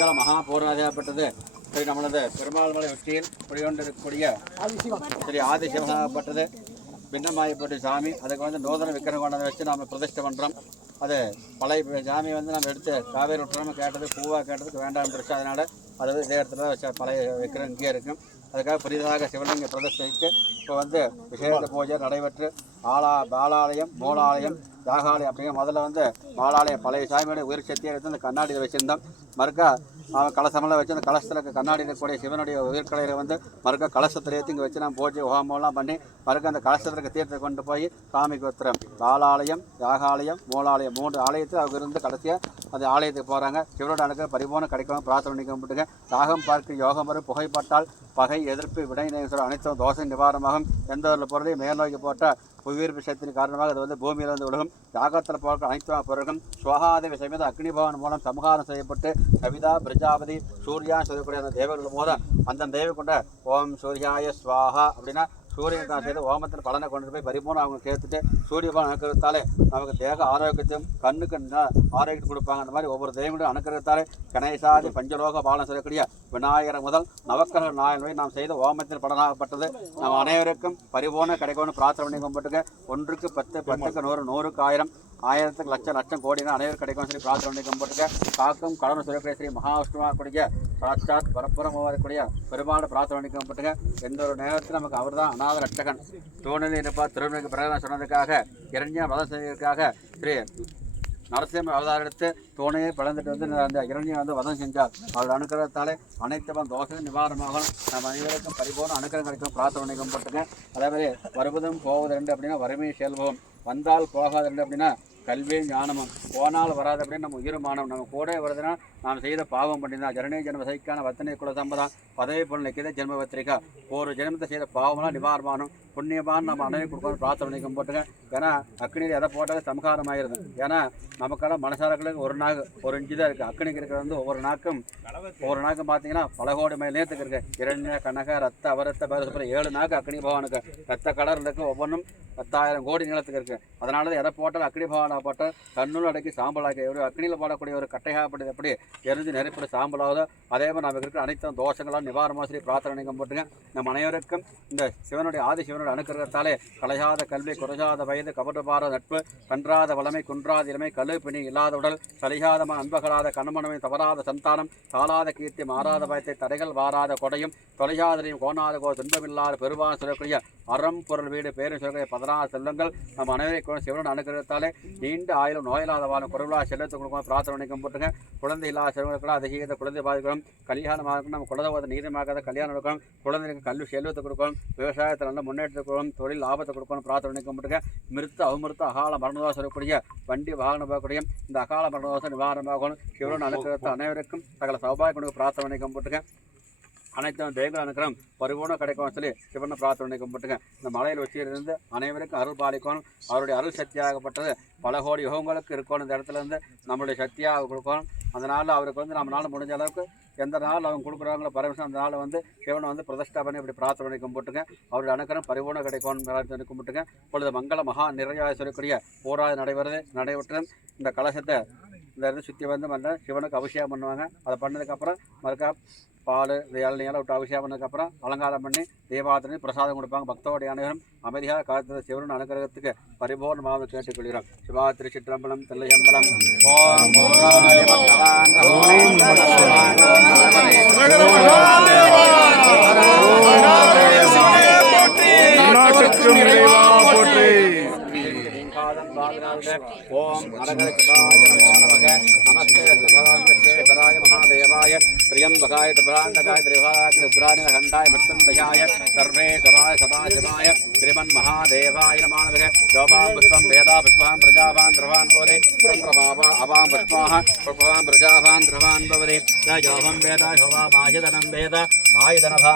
மங்கள மகா பூர்ணாதியாகப்பட்டது ஸ்ரீ நம்மளது பெருமாள் மலை உச்சியில் குடிகொண்டிருக்கக்கூடிய ஸ்ரீ ஆதிசிவனாகப்பட்டது பின்னமாயப்பட்ட சாமி. அதுக்கு வந்து நூதன விக்கிரகம் கொண்டதை வச்சு நம்ம பிரதிஷ்டை பண்ணுறோம். அது பழைய சாமி வந்து நம்ம எடுத்து காவேரி விட்டுறோம் கேட்டது பூவாக கேட்டதுக்கு வேண்டாம் இருந்துச்சு. அதனால் அது இதே இடத்துல வச்ச பழைய விக்கிரகம் இங்கேயே இருக்கும். அதுக்காக புதிதாக சிவலிங்க பிரதிஷ்டைக்கு இப்போ வந்து விசேஷ பூஜை நடைபெற்று பாலாலயம் மூலாலயம் யாகாலயம் அப்படிங்கிற முதல்ல வந்து பாலாலயம் பழைய சாமியோட உயிர் சக்தியை எடுத்து அந்த கண்ணாடியில் வச்சுருந்தோம். மறுக்கா கலசமெல்லாம் வச்சு அந்த கலசத்தில் கண்ணாடி இருக்கக்கூடிய சிவனுடைய உயிர்கலையில் வந்து மறுக்க கலசத்தில் ஏற்றி இங்கே வச்சு நம்ம பூஜை ஹோமம்லாம் பண்ணி மறுக்க அந்த கலசத்திற்கு தீர்த்தை கொண்டு போய் சாமிக்கு வைத்துறோம். பாலாலயம் யாகாலயம் மூலாலயம் 3 ஆலயத்தில் அவங்க இருந்து கடைசியாக அந்த ஆலயத்துக்கு போகிறாங்க. சிவனோட அனுக்க பரிபூர்ணம் கிடைக்கும் பிரார்த்தனை பண்ணி கும்பிட்டுங்க. யாகம் பார்க்க யோகம் வரும் புகைப்பட்டால் பகை எதிர்ப்பு விடை அனைத்தும் தோசை நிவாரணமாகும். எந்த ஒரு பொருளையும் மேல் நோக்கி போட்டால் புவியீர்ப்பு சக்தியின் காரணமாக அது வந்து பூமியில் வந்து விலகும். யாகத்தில் போக்க அனைத்து பொருட்களும் சுவாகாதேவி சமேத அக்னி பவன் மூலம் சமகாரம் செய்யப்பட்டு கவிதா பிரஜாபதி சூர்யா சொல்லக்கூடிய அந்த தேவர்கள் மூலம் அந்த தேவை கொண்ட ஓம் சூர்யாய ஸ்வாஹா அப்படின்னா சூரியனுக்கான செய்து ஓமத்தில் பலனை கொண்டு போய் பரிபூர்ணம் அவங்க சேர்த்துட்டு சூரிய பலன் அனுக்கிறதாலே நமக்கு தேக ஆரோக்கியத்தையும் கண்ணுக்கு ஆரோக்கியத்தை கொடுப்பாங்க. அந்த மாதிரி ஒவ்வொரு தெய்வங்களும் அனுக்கிறதாலே கணேசாதி பஞ்சலோக பாலன் சொல்லக்கூடிய விநாயகர் முதல் நவக்கிரக நாயன் வரை நாம் செய்த ஓமத்தில் பலனாகப்பட்டது நம்ம அனைவருக்கும் பரிபூர்ணம் கிடைக்கும்னு பிரார்த்தனை பண்ணி கும்பிட்டுங்க. 1க்கு 10 10க்கு 100 100க்கு 1000 1000க்கு லட்சம் லட்சம் கோடினா அனைவரும் கிடைக்கும் சொல்லி பிரார்த்தனை பண்ணி கும்பிட்டுங்க. காக்கும் கடவுள் சொல்லக்கூடிய ஸ்ரீ மகாவிஷ்ணுவாக கூடிய சாட்சாத் பரப்புறம் வரக்கூடிய பெருமாள் பிரார்த்தனை பண்ணி கும்பிட்டுங்க. எந்த ஒரு நேரத்தில் நமக்கு அவர் தான் அநாத ரட்சகன் தோணில் இருப்பார். திருமணிக்கு பிரகடனம் சொன்னதுக்காக இரண்யா வதம் செய்வதற்காக ஸ்ரீ நரசிம்ம அவதாரம் எடுத்து தோணையை பிளந்துட்டு வந்து அந்த இரண்யை வந்து வதம் செஞ்சார். அவர் அனுக்கிரகத்தாலே அனைத்து தோஷ நிவாரணமாக நம்ம அனைவருக்கும் பரிபூர்ண அனுக்கிரகம் கிடைக்கும் பிரார்த்தனை பண்ணி கும்பிட்டுங்க. அதே மாதிரி வருவதும் போவது 2 அப்படின்னா வறுமை செல்வம், வந்தால் போகாது 2 அப்படின்னா கல்வி ஞானமும், போனால் வராது அப்படின்னு நம்ம உயிர்மானம் நம்ம கூட வருதுன்னா நாம் செய்த பாவம் பண்ணிதான் ஜனனே ஜென்ம சைக்கான வத்தனை குல சம்பதான் பதவி பொருள் நிற்கிது ஜென்ம பத்திரிக்கா ஒரு ஜென்மத்தை செய்த பாவம்லாம் நிவாரணமானும் புண்ணியமான நம்ம அனைவரும் கொடுக்கணும் பிரார்த்தனை பண்ணிக்க போட்டுங்க. ஏன்னா அக்னியில் எதை போட்டாலும் சமகாரம் ஆகிருது. ஏன்னா நமக்கெல்லாம் மனசாரங்களுக்கு ஒரு நாள் 1 இன்ச்சு தான் இருக்குது. அக்னிக்கு இருக்கிறது வந்து ஒவ்வொரு நாக்கும் பார்த்தீங்கன்னா பல கோடி மைல் நேரத்துக்கு இருக்குது. இரண்ய கனக ரத்த அவரத்த பேர 7 நாக்கு அக்னி பகவானுக்கு ரத்த கலர் இருக்குது. ஒவ்வொன்றும் 10,000 கோடி நீளத்துக்கு இருக்குது. அதனால எதை போட்டாலும் அக்னி பகவானை போட்டால் கண்ணுள் அடக்கி சாம்பலாக்கி ஒரு அக்னியில் போடக்கூடிய ஒரு கட்டையாகப்பட்டது எப்படி எரிஞ்சு நெருப்பில் சாம்பலாவதோ அதே மாதிரி நமக்கு இருக்கிற அனைத்து தோஷங்களாம் நிவாரணமாக சொல்லி பிரார்த்தனை போட்டுங்க. நம்ம அனைவருக்கும் இந்த சிவனுடைய ஆதி சிவனுடைய அனுக்கிரகத்தாலே கலையாத கல்வி குறையாத வயது கபடுபார நட்பு கன்றாத வளமை குன்றாத இளமை கழுப்பிணி இல்லாத உடல் சலிகாத அன்பகலாத கணமனமை தவறாத சந்தானம் தாளாத கீர்த்தி மாறாத பயத்தை தடைகள் வாராத கொடையும் தொலையாதரையும் கோணாத துன்பமில்லாத பெருவான சொல்லக்கூடிய அறம் பொருள் வீடு பேரும் சொல்லக்கூடிய 16 செல்வங்கள் நம்ம அனைவரை சிவனுடைய அனுக்கிரகத்தாலே நீண்ட ஆயிலும் நோயில்லாத வாழும் குறைவில்லா செல்லத்தை கொடுக்கும் பிரார்த்தனை போட்டுங்க. குழந்தை இல்லாத செல்வங்களுக்கெல்லாம் அதிகீத குழந்தை பாதிக்கணும். கல்யாணமாக இருக்கணும். நம்ம குலதவத்தை நீதமாகாத கல்யாணம் எடுக்கணும். குழந்தைகளுக்கு கல்வி செல்வத்தை கொடுக்கணும். விவசாயத்தில் நல்ல முன்னேற்றத்தை கொடுக்கணும். தொழில் லாபத்தை கொடுக்கணும் பிரார்த்தனை போட்டுங்க. மிருத்து அவமிருத்து அகால மரணதோஷம் சொல்லக்கூடிய வண்டி வாகனம் போகக்கூடிய இந்த அகால மரணதோஷம் நிவாரணமாகணும். சிவனுடைய அனுக்கிரகத்தை அனைவருக்கும் சகல சௌபாகிய கொடுக்க பிரார்த்தனை போட்டுங்க. அனைத்தும் தெய்வங்கள் அனுக்கிறோம் பரிபூர்ணம் கிடைக்கும் சொல்லி சிவனை பிரார்த்தனை கும்பிட்டுங்க. இந்த மலையில் வச்சிருந்து அனைவருக்கும் அருள் பாலிக்கணும். அவருடைய அருள் சக்தியாகப்பட்டது பல கோடி யுகங்களுக்கு இருக்கணும். இந்த இடத்துல இருந்து நம்மளுடைய சக்தியாக கொடுக்கணும். அதனால் அவருக்கு வந்து நம்மளால் முடிஞ்ச அளவுக்கு எந்த நாள் அவங்க கொடுக்குறாங்களோ பரமேஸ்வரன் அந்த நாள் வந்து சிவனை வந்து பிரதிஷ்டா பண்ணி இப்படி பிரார்த்தனை கும்பிட்டுங்க. அவருடைய அனுக்கிரம் பரிபூர்ணம் கிடைக்கும்னு கும்பிட்டுங்க. இப்பொழுது மங்கள மகா நிறைவாக சொல்லக்கூடிய போராது நடைபெற்று இந்த கலசத்தை இந்த இடத்துல சுற்றி வந்து சிவனுக்கு அபிஷேகம் பண்ணுவாங்க. அதை பண்ணதுக்கப்புறம் மறுக்கா பால் இளநியெல்லாம் விட்டு அபிஷேகம் பண்ணதுக்கப்புறம் அலங்காரம் பண்ணி தீபாவளி பிரசாதம் கொடுப்பாங்க. பக்தோடைய அனைவரும் அமைதியாக காலத்தில் சிவன் அனுகிரகத்துக்கு பரிபூர்ணமாக கேட்டுக்கொள்கிறோம். சிவா திருச்சிற்றம்பலம் தில்லையம்பலம் ஓம் ஓம் நமஸ்தேராய மகாதேவாய திரியம்பகாய திரிபுராந்தகாய திரிபாலாய மத்சந்தயாய சர்வேஸ்வராய சதாசிவாய ஸ்ரீமன் மகாதேவாய நமானவக யோபாம் புஷ்பம் வேதா புஷ்பாம் பிரஜாவான் திரவான் போதே சம்பிரபாவா அவாம் புஷ்பாஹ புஷ்பாம் பிரஜாவான் திரவான் பவதே யோபம் வேத யோபா மாயுதனம் வேத மாயுதனபா